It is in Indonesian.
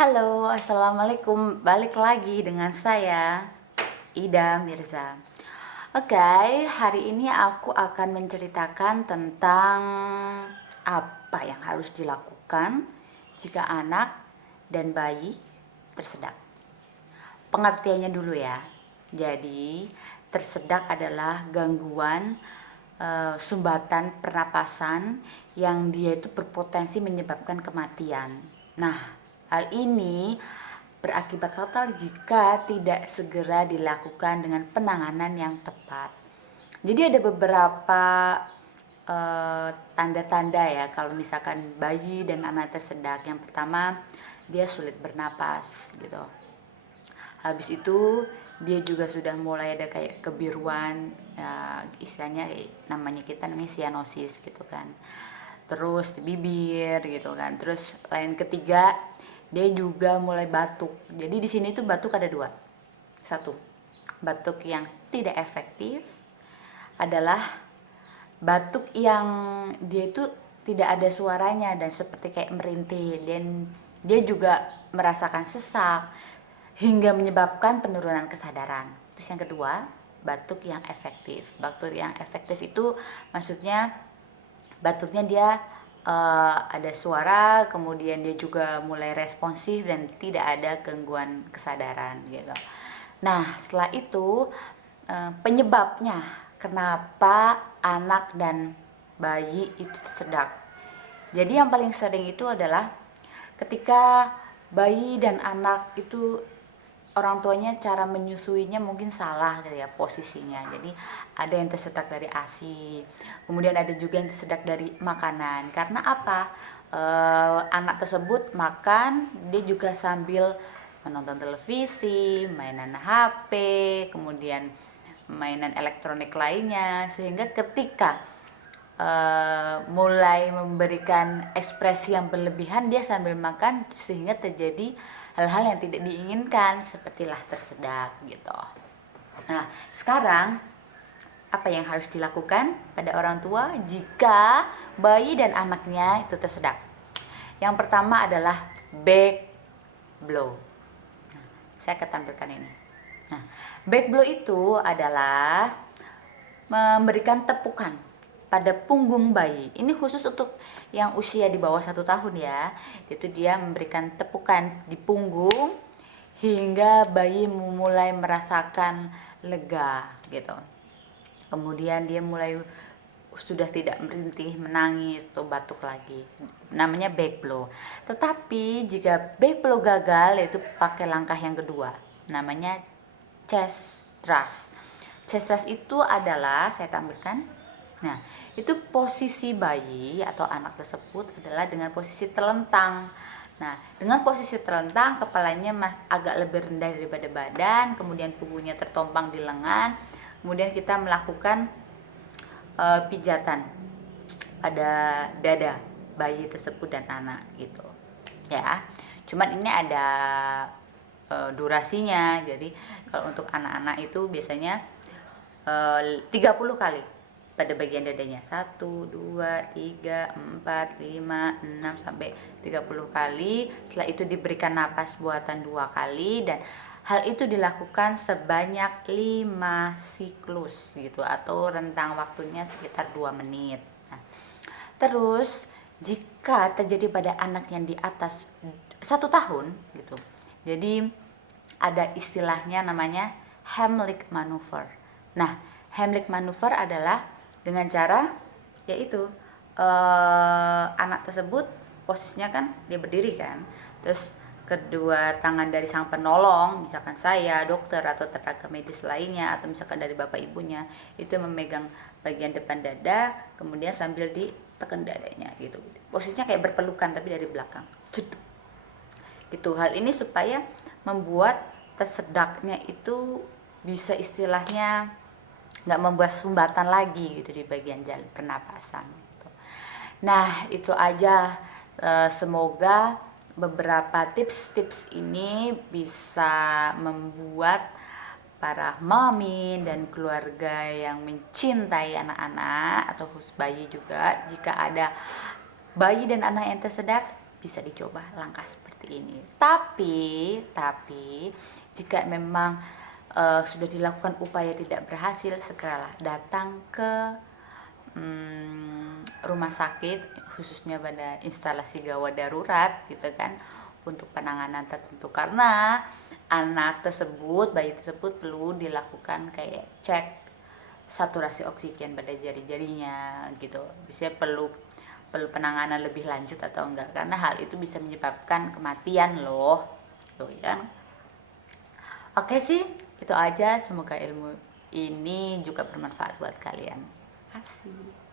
Halo, assalamualaikum. Balik lagi dengan saya, Ida Mirza. Oke, hari ini aku akan menceritakan tentang apa yang harus dilakukan jika anak dan bayi tersedak. Pengertiannya dulu ya. Jadi, tersedak adalah gangguan sumbatan pernapasan yang dia itu berpotensi menyebabkan kematian. Nah, hal ini berakibat fatal jika tidak segera dilakukan dengan penanganan yang tepat. Jadi ada beberapa tanda-tanda ya kalau misalkan bayi dan anak tersedak. Yang pertama, dia sulit bernapas gitu. Habis itu dia juga sudah mulai ada kayak kebiruan, ya, istilahnya namanya kita namanya sianosis gitu kan. Terus di bibir gitu kan. Terus lain ketiga, dia juga mulai batuk. Jadi di sini tuh batuk ada dua. Satu, batuk yang tidak efektif adalah batuk yang dia itu tidak ada suaranya dan seperti kayak merintih, dan dia juga merasakan sesak hingga menyebabkan penurunan kesadaran. Terus yang kedua, batuk yang efektif. Batuk yang efektif itu maksudnya batuknya dia ada suara, kemudian dia juga mulai responsif dan tidak ada gangguan kesadaran gitu. Nah, setelah itu penyebabnya kenapa anak dan bayi itu tersedak. Jadi yang paling sering itu adalah ketika bayi dan anak itu orang tuanya cara menyusuinya mungkin salah gitu ya posisinya. Jadi ada yang tersedak dari ASI, kemudian ada juga yang tersedak dari makanan. Karena apa? Anak tersebut makan, dia juga sambil menonton televisi, mainan HP, kemudian mainan elektronik lainnya, sehingga ketika mulai memberikan ekspresi yang berlebihan dia sambil makan, sehingga terjadi hal-hal yang tidak diinginkan sepertilah tersedak gitu. Nah, sekarang apa yang harus dilakukan pada orang tua jika bayi dan anaknya itu tersedak? Yang pertama adalah back blow. Nah, saya akan tampilkan ini. Nah, back blow itu adalah memberikan tepukan pada punggung bayi. Ini khusus untuk yang usia di bawah 1 tahun ya. Itu dia memberikan tepukan di punggung hingga bayi mulai merasakan lega gitu. Kemudian dia mulai sudah tidak merintih, menangis atau batuk lagi. Namanya back blow. Tetapi jika back blow gagal, yaitu pakai langkah yang kedua. Namanya chest thrust. Chest thrust itu adalah, saya tampilkan. Nah, itu posisi bayi atau anak tersebut adalah dengan posisi terlentang. Nah, dengan posisi terlentang, kepalanya agak lebih rendah daripada badan, kemudian punggungnya tertompang di lengan, kemudian kita melakukan pijatan pada dada bayi tersebut dan anak gitu. Ya, cuman ini ada durasinya. Jadi kalau untuk anak-anak itu biasanya 30 kali pada bagian dadanya. 1, 2, 3, 4, 5, 6 sampai 30 kali. Setelah itu diberikan napas buatan 2 kali, dan hal itu dilakukan sebanyak 5 siklus gitu, atau rentang waktunya sekitar 2 menit. Nah, terus jika terjadi pada anak yang di atas 1 tahun gitu, jadi ada istilahnya namanya Heimlich maneuver. Nah, Heimlich maneuver adalah dengan cara yaitu anak tersebut posisinya kan dia berdiri kan, terus kedua tangan dari sang penolong, misalkan saya, dokter atau tenaga medis lainnya, atau misalkan dari bapak ibunya, itu memegang bagian depan dada, kemudian sambil ditekan dadanya gitu. Posisinya kayak berpelukan tapi dari belakang. Gitu. Hal ini supaya membuat tersedaknya itu bisa istilahnya nggak membuat sumbatan lagi gitu di bagian jalan pernapasan gitu. Nah, itu aja. Semoga beberapa tips-tips ini bisa membuat para mami dan keluarga yang mencintai anak-anak atau khusus bayi juga, jika ada bayi dan anak yang tersedak, bisa dicoba langkah seperti ini. Tapi jika memang sudah dilakukan upaya tidak berhasil, segeralah datang ke rumah sakit, khususnya pada instalasi gawat darurat gitu kan, untuk penanganan tertentu, karena anak tersebut, bayi tersebut perlu dilakukan kayak cek saturasi oksigen pada jari-jarinya gitu. Biasanya perlu penanganan lebih lanjut atau enggak, karena hal itu bisa menyebabkan kematian loh tuh kan. Oke sih, itu aja, semoga ilmu ini juga bermanfaat buat kalian. Terima kasih.